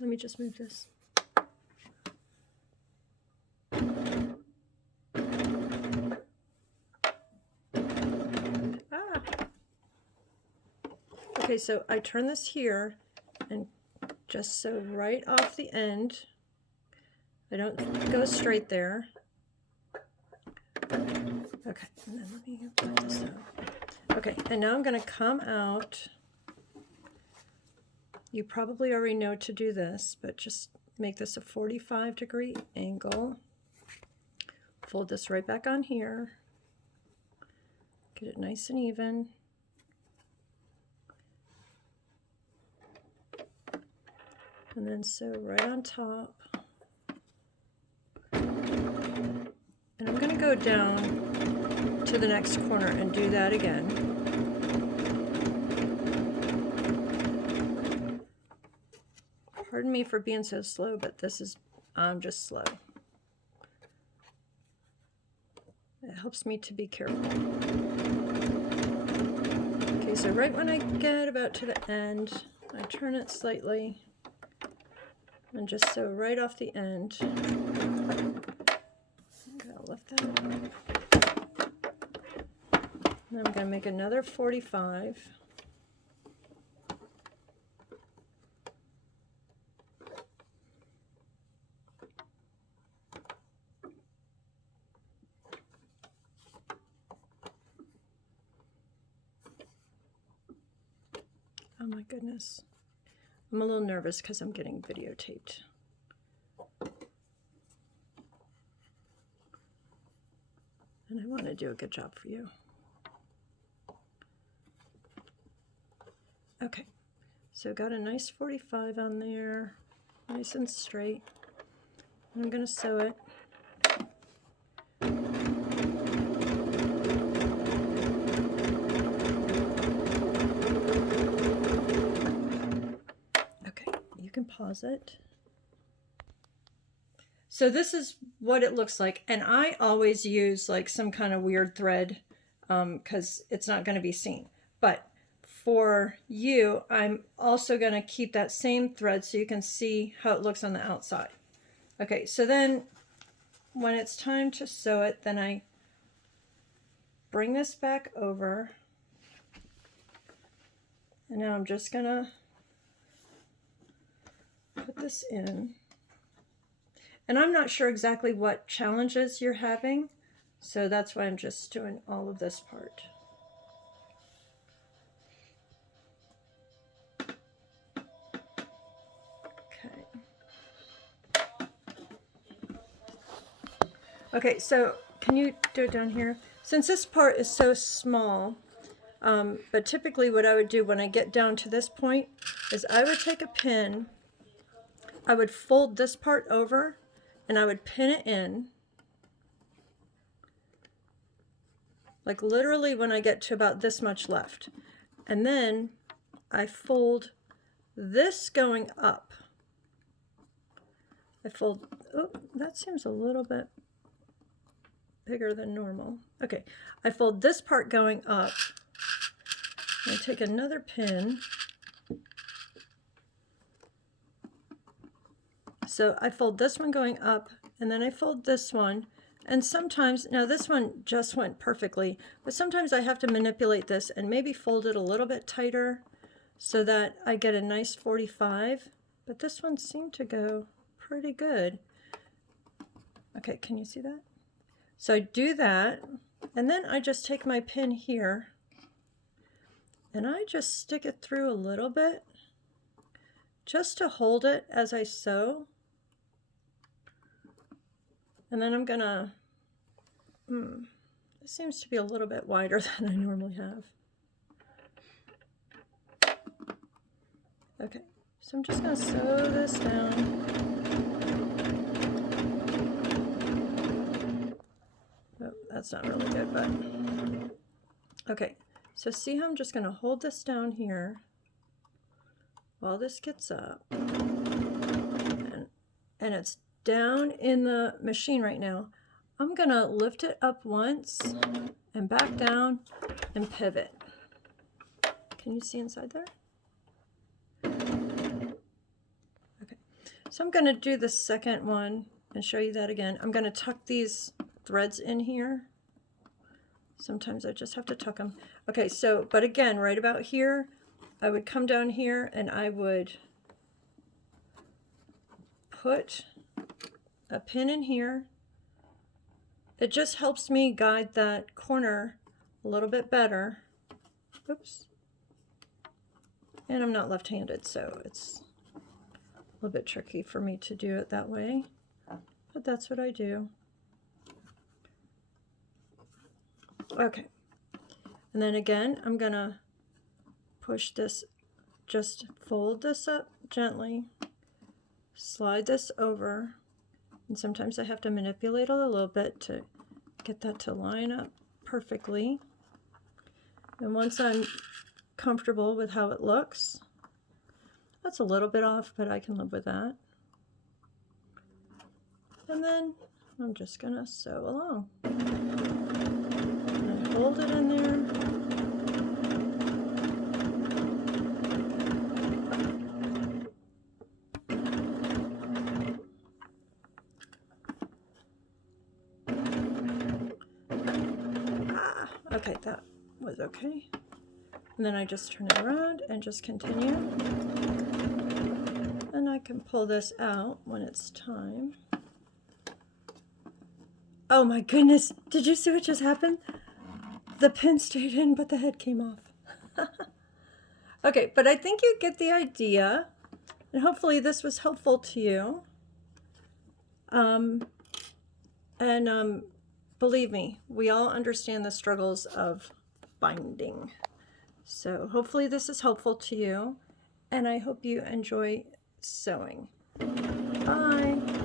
Let me just move this. Ah. Okay, so I turn this here and just sew right off the end. I don't go straight there. Okay, and then let me put this out. Okay, and now I'm going to come out. You probably already know to do this, but just make this a 45-degree angle. Fold this right back on here. Get it nice and even. And then sew right on top. And I'm going to go down to the next corner and do that again. Pardon me for being so slow, but this is, I'm just slow. It helps me to be careful. Okay, so right when I get about to the end, I turn it slightly and just sew right off the end. Lift that up. Then I'm going to make another 45. Oh my goodness. I'm a little nervous because I'm getting videotaped. And I want to do a good job for you. Okay, so got a nice 45 on there, nice and straight. I'm going to sew it. Okay, you can pause it. So this is what it looks like, and I always use like some kind of weird thread because it's not going to be seen. But for you, I'm also going to keep that same thread so you can see how it looks on the outside. Okay, so then when it's time to sew it, then I bring this back over, and now I'm just going to put this in. And I'm not sure exactly what challenges you're having, so that's why I'm just doing all of this part. Okay. Okay, so can you do it down here? Since this part is so small, but typically what I would do when I get down to this point is I would take a pin, I would fold this part over, and I would pin it in, like literally when I get to about this much left. And then I fold this going up. I fold, oh, that seems a little bit bigger than normal. Okay, I fold this part going up. I take another pin. So I fold this one going up, and then I fold this one, and sometimes, now this one just went perfectly, but sometimes I have to manipulate this and maybe fold it a little bit tighter so that I get a nice 45, but this one seemed to go pretty good. Okay, can you see that? So I do that, and then I just take my pin here, and I just stick it through a little bit, just to hold it as I sew. And then I'm gonna, this seems to be a little bit wider than I normally have. Okay, so I'm just gonna sew this down. Oh, that's not really good, but okay. So see how I'm just gonna hold this down here while this gets up, and it's down in the machine right now. I'm gonna lift it up once and back down and pivot. Can you see inside there? Okay, So I'm going to do the second one and show you that again. I'm going to tuck these threads in here. Sometimes I just have to tuck them. Okay, so, but again, right about here, I would come down here and I would put a pin in here. It just helps me guide that corner a little bit better. Oops. And I'm not left-handed, so it's a little bit tricky for me to do it that way, but that's what I do. Okay, and then again, I'm gonna push this, just fold this up gently, slide this over, and sometimes I have to manipulate it a little bit to get that to line up perfectly. And once I'm comfortable with how it looks, that's a little bit off, but I can live with that. And then I'm just gonna sew along. And hold it in there. Okay, that was okay. And then I just turn it around and just continue. And I can pull this out when it's time. Oh my goodness, did you see what just happened? The pin stayed in, but the head came off. Okay, but I think you get the idea. And hopefully this was helpful to you. Believe me, we all understand the struggles of binding. So hopefully this is helpful to you, and I hope you enjoy sewing. Bye.